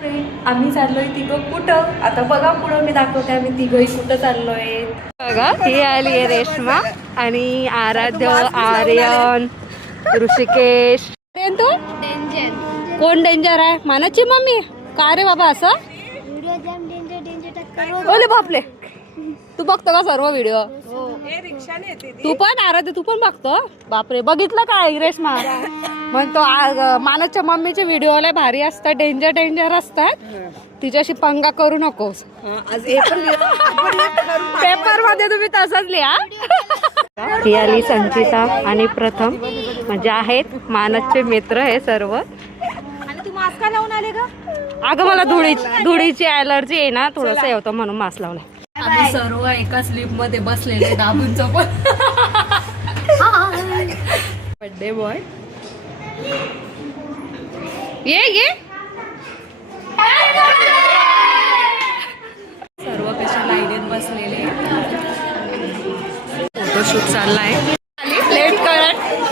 आम्ही चाललोय तिघं कुठं, आता बघा पुढं मी दाखवते आम्ही तिघही कुठं चाललोय. बघा ही आली आहे रेश्मा आणि आराध्य, आर्यन, ऋषिकेश. तू डेंजर कोण डेंजर आहे? मानाची मम्मी का रे बाबा असं? व्हिडिओ जाम डेंजर ओले बापले, तू बघतो का सर्व व्हिडिओ? तू पण आराध्य तू पण बघतो? बापरे, बघितलं काय रेश्मा म्हणतो मानसच्या मम्मीचे व्हिडिओ लय भारी असतात, डेंजर डेंजर असतात, तिच्याशी पंगा करू नकोस. पेपर मध्ये तुम्ही तसंच लिहा. ही आली संचिता आणि प्रथम, म्हणजे आहेत मानसचे मित्र हे सर्व. आणि तू मास्क का लावून आले का? अगं मला धुळीची ॲलर्जी आहे ना, थोडंसं येतं म्हणून मास्क लावलाय. आम्ही सर्व एका स्लीप मध्ये बसलेले दाबून बर्थडे बॉय ये सर्व कशा लाईनीत बसलेले, फोटोशूट चाललाय. लेट करत